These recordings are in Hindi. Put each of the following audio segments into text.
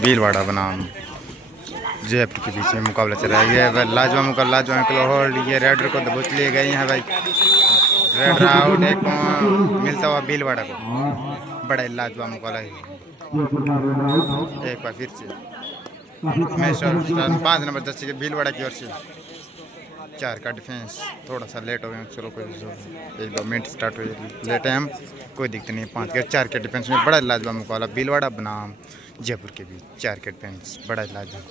भीलवाड़ा बनाम जयपुर के बीच में मुकाबला चल रहा है। ये लाजवाब मुकाबला, लाजवाब किलो होल्ड, ये रेडर को दबोच लिए गए हैं भाई। रेडर आउट, एक मिलता हुआ भीलवाड़ा को। बड़ा ही लाजवाब मुकाबला है। एक बार फिर से मैच 5 नंबर जर्सी के भीलवाड़ा की ओर से 4 का डिफेंस। थोड़ा सा लेट हो गए, चलो कोई 1-2 मिनट स्टार्ट हुए लेट है हम, कोई दिक्कत नहीं। 5 के 4 के डिफेंस में बड़ा लाजवाब मुकाबला भीलवाड़ा बनाम जयपुर के बीच। 4 के डिफेंस बड़ा लाजवाब।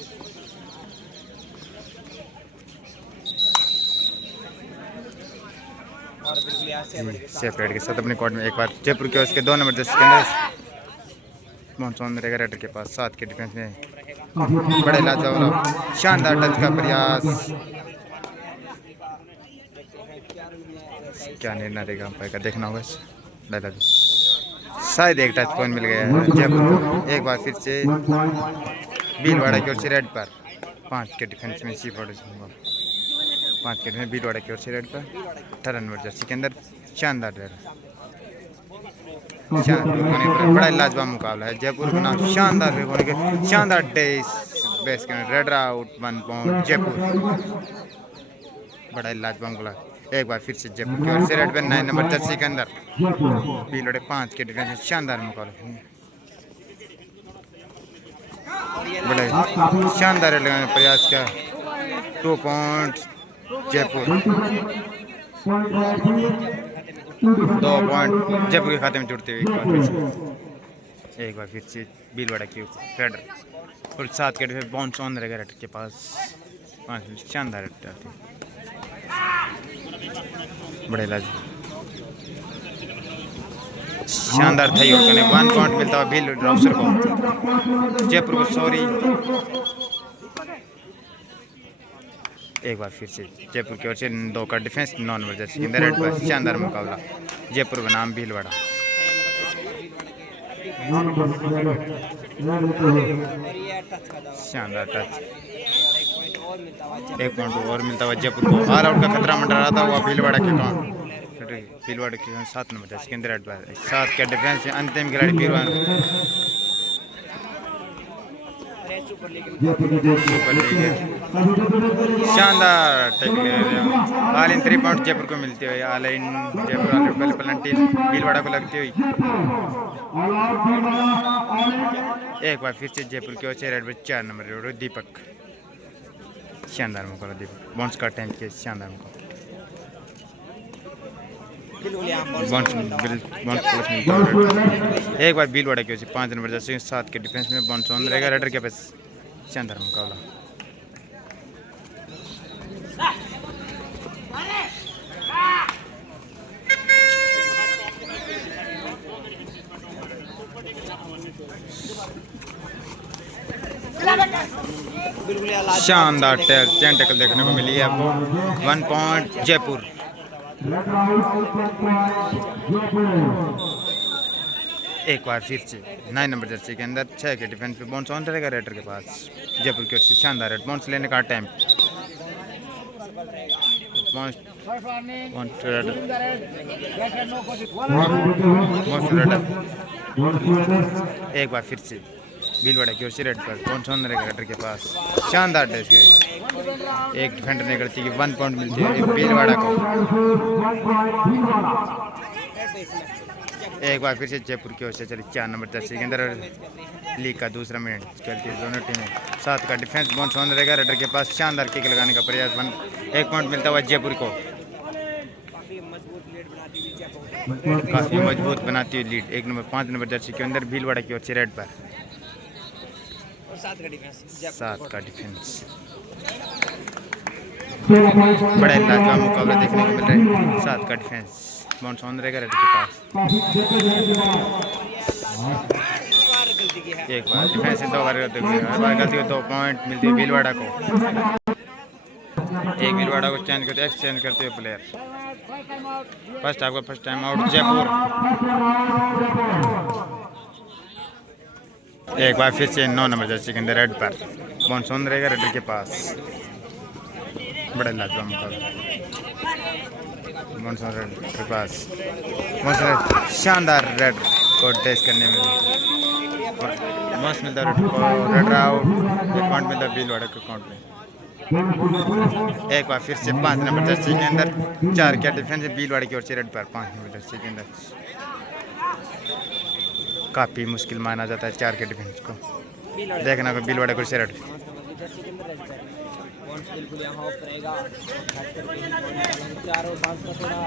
सेपरेट के साथ अपने कोर्ट में एक बार जयपुर के उसके 2 नंबर जर्सी के अंदर मानसून रहेगा रेडर के पास। 7 के डिफेंस में बड़े लाजवाब शानदार टच का प्रयास। क्या निर्णय रहेगा अंपायर का, देखना होगा। शायद एक टच पॉइंट मिल गया है जयपुर को। एक बार फिर से भीलवाड़ा की ओर से रेड पर 5 के डिफेंस में 5 के डिफेंस भीलवाड़ा की ओर से रेड पर 18 नंबर जर्सी के अंदर शानदार रेड। बड़ा लाजवाब मुकाबला है। जयपुर बना शानदार होने के शानदार बेस के रेड आउट 1 पॉइंट जयपुर। बड़ा लाजवाब मुकाबला। एक बार फिर से जयपुर की ओर से रेड पे 9 नंबर जर्सी के अंदर भीलवाड़े 5 के डिफेंस में शानदार मुकाबला। बड़ा शानदार लगाने प्रयास का 2 पॉइंट जयपुर। 2 पॉइंट जयपुर के खाते में जुड़ते हुए एक बार फिर से भीलवाड़ा की रेडर और 7 के डिफेंस बाउंस ऑन रहेगा रेडर के पास। 5 शानदार बड़े लाज शानदार था। 1 पॉइंट मिलता है भील राउसर को, जयपुर को सॉरी। एक बार फिर से जयपुर की ओर से 2 का डिफेंस 9 नंबर जर्सी के अंदर रेड पर शानदार मुकाबला जयपुर बनाम भीलवाड़ा। शानदार टच। 1 पॉइंट और मिलता हुआ जयपुर को। ऑल आउट का खतरा मंडरा रहा था हुआ भीलवाड़ा के काउंट। भीलवाड़ा के 7 नंबर जर्सी के अंदर रेड पर 7 के डिफेंस में अंतिम खिलाड़ी भीलवाड़ा। शानदार ऑल इन 3 पॉइंट जयपुर को मिलती हुई। All in Jaipur penalty Bhilwara को लगती हुई। एक बार फिर से जयपुर की ओर से रेड पर 4 नंबर दीपक। शानदार मुकाबला दीपक बाउंस का टाइम के शानदार मुकाबला। एक बार भीलवाड़ा की ओर से 5 नंबर जर्सी 7 के डिफेंस में बाउंस ऑन रहेगा रेडर के पास। शानदार मुकाबला। शानदार चैन टैकल देखने को मिली है आपको। 1 पॉइंट जयपुर। एक बार फिर से 9 नंबर जर्सी के अंदर 6 के डिफेंस पे बाउंस ऑन रहेगा रेडर के पास। जयपुर की ओर से शानदार रेड बाउंस लेने का टाइम। एक बार फिर से भीलवाड़ा की ओर से रेड पर बाउंस ऑन रहेगा रेडर के पास। शानदार डैश किया। एक डिफेंडर ने गलती की 1 पॉइंट मिलती है भीलवाड़ा को। एक बार फिर से जयपुर की ओर से चली 4 नंबर जर्सी के अंदर लीग का दूसरा मिनट खेलती है दोनों टीमें। 7 का डिफेंस बाउंस ऑन रहेगा रेडर के पास। शानदार किक लगाने का प्रयास 1 पॉइंट मिलता हुआ जयपुर को। काफी मजबूत बनाती हुई लीड 5 नंबर जर्सी के अंदर भीलवाड़ा की ओर से रेड पर 7 का डिफेंस। बड़ा लाजवाब मुकाबला देखने को मिल रहा है। 7 का डिफेंस बाउंस ऑन रहेगा रेडर के पास। एक बार डिफेंस से 2 बार गलती 2 पॉइंट मिलती है भीलवाड़ा को। एक भीलवाड़ा को चेंज करते एक्सचेंज करते हुए player. First time out Jaipur. एक बार फिर से 9 नंबर जर्सी के अंदर रेड पर बाउंस ऑन रहेगा रेडर के पास। बड़ा लाजवाब मुकाबला बाउंस ऑन रेडर के पास। शानदार रेड को टेस्ट करने में मस्त मिलता है रेडर आउट, एक पॉइंट मिलता है भीलवाड़ा के अकाउंट में। एक बार फिर से 5 नंबर जर्सी के अंदर 4 का डिफेंस है भीलवाड़ा की ओर से रेड पर 5 नंबर जर्सी के अंदर। काफ़ी मुश्किल माना जाता है 4 के डिफेंस को। देखना को भीलवाड़ा को से रेड बिल्कुल यहाँ ऑफ रहेगा, चार और 5 का थोड़ा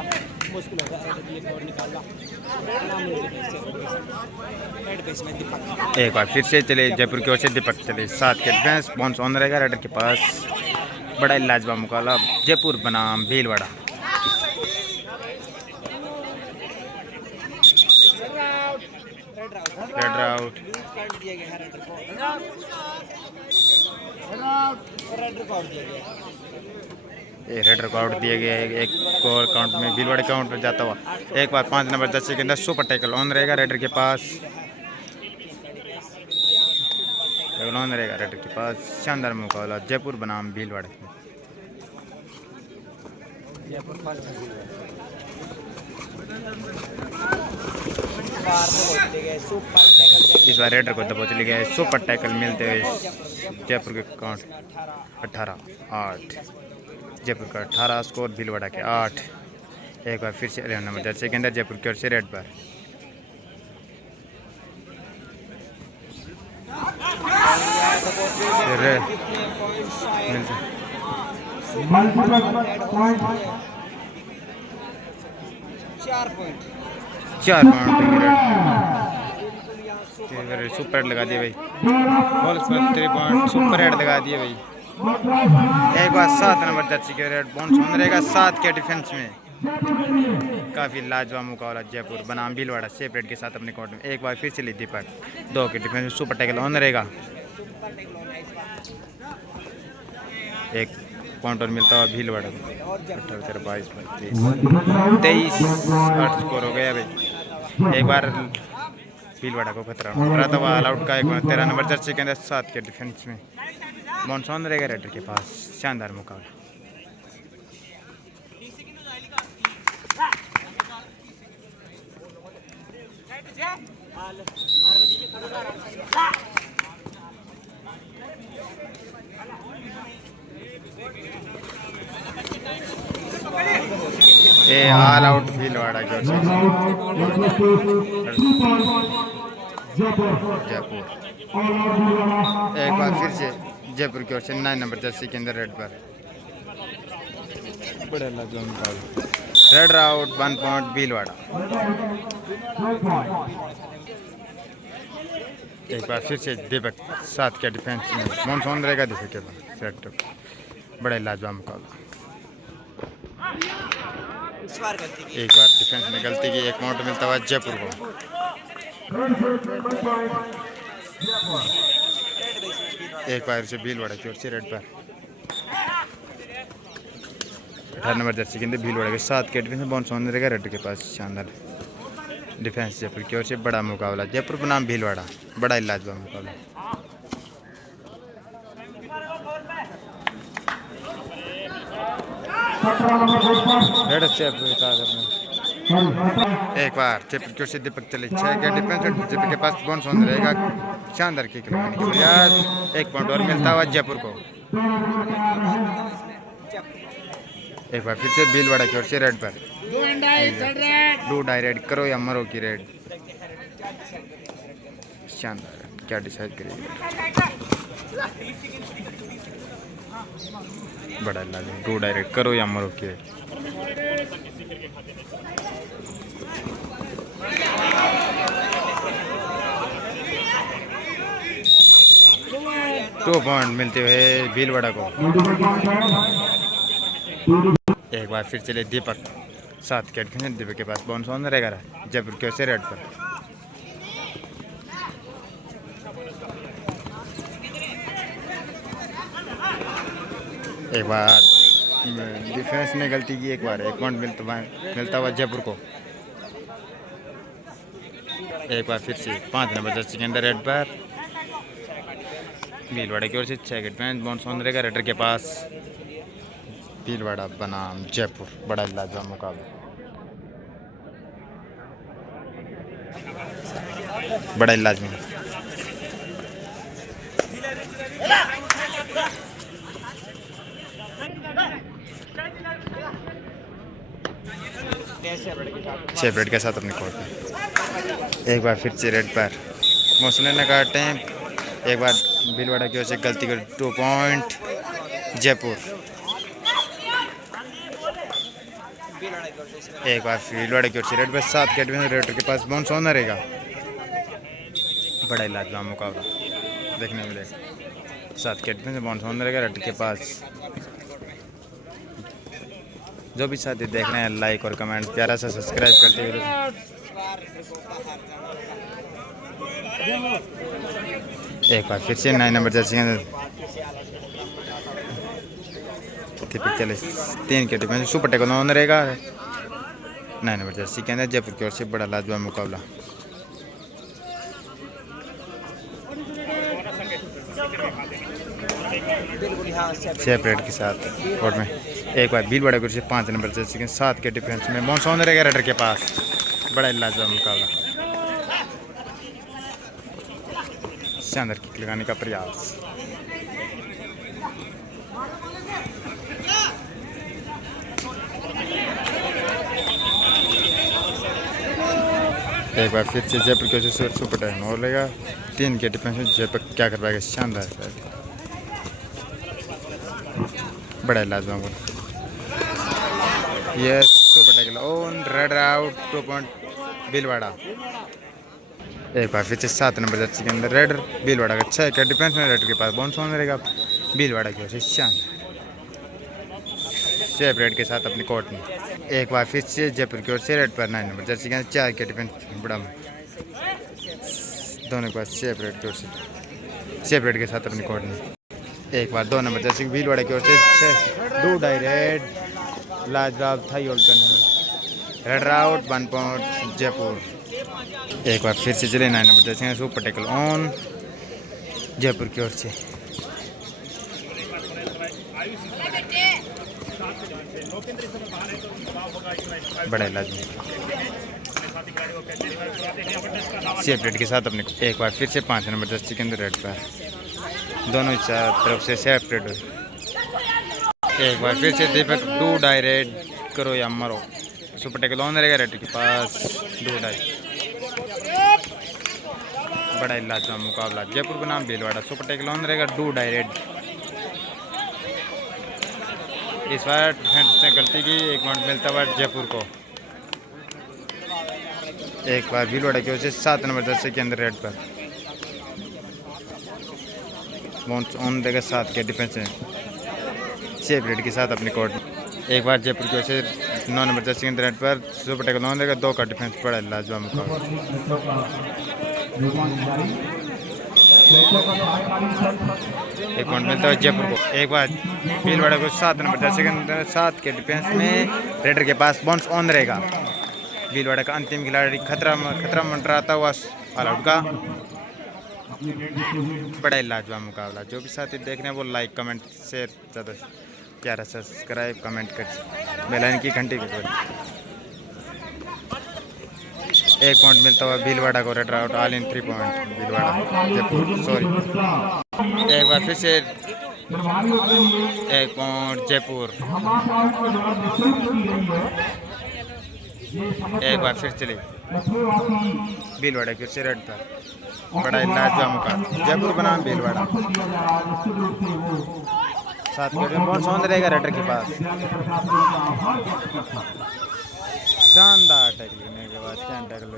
मुश्किल होगा और निकालना। एक बार फिर से चले जयपुर की ओर से दीपक चले 7 के डिफेंस बाउंस ऑन रहेगा रेडर के पास। बड़ा लाजवाब मुकाबला जयपुर बनाम भीलवाड़ा। रेडर आउट, रेडर को आउट दिया गया है। एक और काउंट में भीलवाड़ा काउंट में जाता हुआ एक बार 5 नंबर जर्सी के अंदर सुपर टैकल ऑन रहेगा रेडर के पास। ऑन रहेगा रेडर के पास। शानदार मुकाबला जयपुर बनाम भीलवाड़ा। इस बार रेडर को दबोच लिया गया। सुपर टैकल मिलते हुए जयपुर के काउंट 18-8। जयपुर का 18 स्कोर भीलवाड़ा के 8। एक बार फिर से 11 नंबर जर्सी के अंदर जयपुर की ओर से रेड पर। चार पॉइंट सुपर हेड लगा दिया भाई। 3 पॉइंट सुपर हेड लगा दिए भाई। एक बार 7 नंबर जर्सी के रेड बाउंस ऑन रहेगा 7 के डिफेंस में। काफ़ी लाजवाब मुकाबला जयपुर बनाम भीलवाड़ा सेपरेट के साथ अपने कोर्ट में। एक बार फिर से ली दीपक 2 के डिफेंस में सुपर टैकल ऑन रहेगा। एक पॉइंट और मिलता हुआ भीलवाड़ा को। 23-8 स्कोर हो गया भाई। एक बार भीलवाड़ा को खतरा था ऑल आउट का। एक बार 13 नंबर जर्सी के अंदर 7 के डिफेंस में मॉनसॉन रहेगा रेडर के पास। शानदार मुकाबला। ऑल आउट भीलवाड़ा की ओर से जयपुर। एक बार फिर से जयपुर की ओर से 9 नंबर जर्सी के अंदर रेड पर। बड़ा लाजवाब मुकाबला। Red out 1 point Bhilwara. एक बार फिर से दीपक 7 के डिफेंस में मॉनसॉन रहेगा दीपक के पास। बड़ा लाजवाब मुकाबला। एक बार डिफेंस में गलती की। एक पॉइंट मिलता हुआ जयपुर को। एक बार से भीलवाड़ा की ओर से रेड पर। 18 नंबर जर्सी के अंदर भीलवाड़ा के 7 के डिफेंस में बाउंस ऑन रहेगा रेड के पास। शानदार डिफेंस जयपुर की ओर से। बड़ा मुकाबला जयपुर बनाम भीलवाड़ा। बड़ा लाजवाब मुकाबला। एक बार जयपुर की ओर से दीपक चले 6 के डिफेंस जयपुर के पास बाउंस ऑन रहेगा। शानदार किक यार। एक पॉइंट और मिलता हुआ जयपुर को। एक बार फिर से भीलवाड़ा की ओर से रेड पर। डू डाई रेड करो या मरो की रेड। शानदार। क्या डिसाइड करेगी। बड़ा लाजवाब। डू डाई रेड करो या मरो की रेड। टू पॉइंट मिलते हुए भीलवाड़ा को। एक बार फिर चले दीपक 7 के डिफेंस। दीपक के पास बाउंस ऑन रहेगा जयपुर की ओर से रेड पर। एक बार डिफेंस में गलती की। एक बार 1 पॉइंट मिलता हुआ जयपुर को। एक बार फिर से 5 नंबर जर्सी के अंदर रेड पर। भीलवाड़ा की ओर से 6 के डिफेंस बाउंस ऑन रहेगा रेडर के पास। भीलवाड़ा बनाम जयपुर। बड़ा लाजवाब मुकाबला। बड़ा लाजमी। सेपरेट के साथ अपने कोर्ट में एक बार फिर से रेड पर मौसले ने काटे हैं। एक बार भीलवाड़ा की ओर से गलती कर 2 पॉइंट जयपुर। एक बार भीलवाड़ा की ओर से रेड पर 7 के एडवेंस रेडर के पास बाउंस होना रहेगा। बड़ा ही लाजवाब मुकाबला देखने मिलेगा। 7 के एडवेंस बाउंस होना रहेगा रेडर के पास। जो भी साथी देख रहे हैं लाइक और कमेंट प्यारा सा सब्सक्राइब करते हुए एक बार फिर से 9 नंबर जर्सी चले 3 के डिफेंस सुपर टेकल ऑन रहेगा। 9 नंबर जर्सी के अंदर जयपुर की ओर से बड़ा लाजवाब मुकाबला। सेपरेट के साथ कोर्ट में एक बार भीलवाड़ा की ओर से 5 नंबर जर्सी के 7 के डिफेंस में बाउंस ऑन रहेगा रेडर के पास। बड़ा लाजवाब मुकाबला। शानदार किक लगाने का प्रयास। एक बार फिर से जयपुर की ओर से सुपर टाइम और लेगा। 3 के डिफेंस में जयपुर क्या कर पाएगा। शानदार बड़ा लाजवाब ये super tackle on red out 2 point Bhilwara. एक बार फिर से 7 नंबर जर्सी के अंदर रेडर भीलवाड़ा का 6 का डिफेंस में रेडर के पास बाउंस होने रहेगा। भीलवाड़ा की ओर से शानदार सेपरेट के साथ अपनी कोर्ट में एक बार फिर से जयपुर की ओर से रेड पर 9 नंबर जर्सी के अंदर 4 के डिफेंस बड़ा दोनों के पास सेपरेट की ओर से सेपरेट के साथ अपनी कोर्ट में एक बार 2 नंबर जर्सी भीलवाड़ा की ओर से 2 डायरेक्ट लाजवाब था रेड आउट 1 पॉइंट जयपुर। एक बार फिर से चले 9 number Jersey super tackle on Jaipur की ओर से। बड़ा लाजवाब सेपरेट के साथ अपने एक बार फिर से 5 नंबर जर्सी के अंदर रेड पर दोनों तरफ से सेपरेट। एक बार फिर से दीपक 2 डायरेक्ट करो या मरो। सुपर टैकल ऑन रहेगा रेड के पास 2 डायरेक्ट। बड़ा लाजवाब मुकाबला जयपुर बनाम भीलवाड़ा। सुपर टैकल ऑन रहेगा 2 डायरेक्ट। इस बार से गलती की 1 पॉइंट मिलता हुआ जयपुर को। एक बार भीलवाड़ा की ओर से 7 नंबर जर्सी के अंदर रेड पर बाउंस ऑन रहेगा 7 के डिफेंस में सेपरेट के साथ अपनी कोर्ट में। एक बार जयपुर की ओर से 9 नंबर जर्सी के अंदर रेड पर सुपर टैकल ऑन रहेगा 2 का डिफेंस। बड़ा लाजवाब मुकाबला। एक पॉइंट मिलता है जयपुर को। एक बार भीलवाड़ा को 7 नंबर जर्सी के अंदर 7 के डिफेंस में रेडर के पास बाउंस ऑन रहेगा। भीलवाड़ा का अंतिम खिलाड़ी खतरा मंडराता हुआ ऑल आउट का। बड़ा लाजवाब मुकाबला। जो भी साथी देख रहे हैं वो लाइक कमेंट शेयर ज़्यादा प्यारा सब्सक्राइब कमेंट कर बेल आइकन की घंटी कर। 1 पॉइंट मिलता हुआ भीलवाड़ा को red out all in 3 point Bhilwara Jaipur sorry. एक बार फिर से 1 पॉइंट जयपुर। एक बार फिर चले भीलवाड़ा की ओर से रेड पर। बड़ा लाजवाब मुकाबला जयपुर बनाम भीलवाड़ा। 7 के बाउंस ऑन रहेगा रेडर के पास। शानदार टैकल करने के बाद क्या टैकल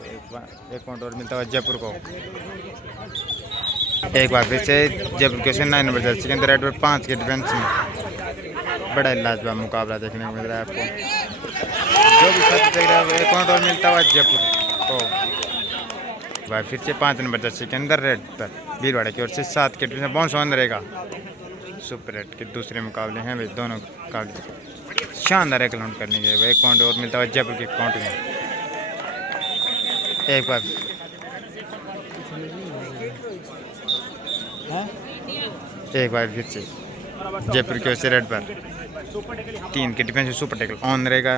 1 पॉइंट और मिलता हुआ जयपुर को। एक बार फिर से जयपुर के 9 नंबर जर्सी के अंदर रेड पर 5 के डिफेंस में बड़ा लाजवाब मुकाबला देखने को मिल रहा है आपको। जो भी साथी देख रहा है 1 पॉइंट और मिलता हुआ जयपुर को। एक बार फिर से 5 नंबर जर्सी के अंदर रेड पर भीलवाड़ा की ओर से 7 के डिफेंस में बाउंस ऑन रहेगा। सुपर रेड के दूसरे मुकाबले हैं वे दोनों मुकाबले शानदार एक राउंड करने के 1 पॉइंट और मिलता हुआ जयपुर के काउंट में। एक बार फिर से जयपुर की ओर से रेड पर 3 के डिफेंस में सुपर टैकल ऑन रहेगा।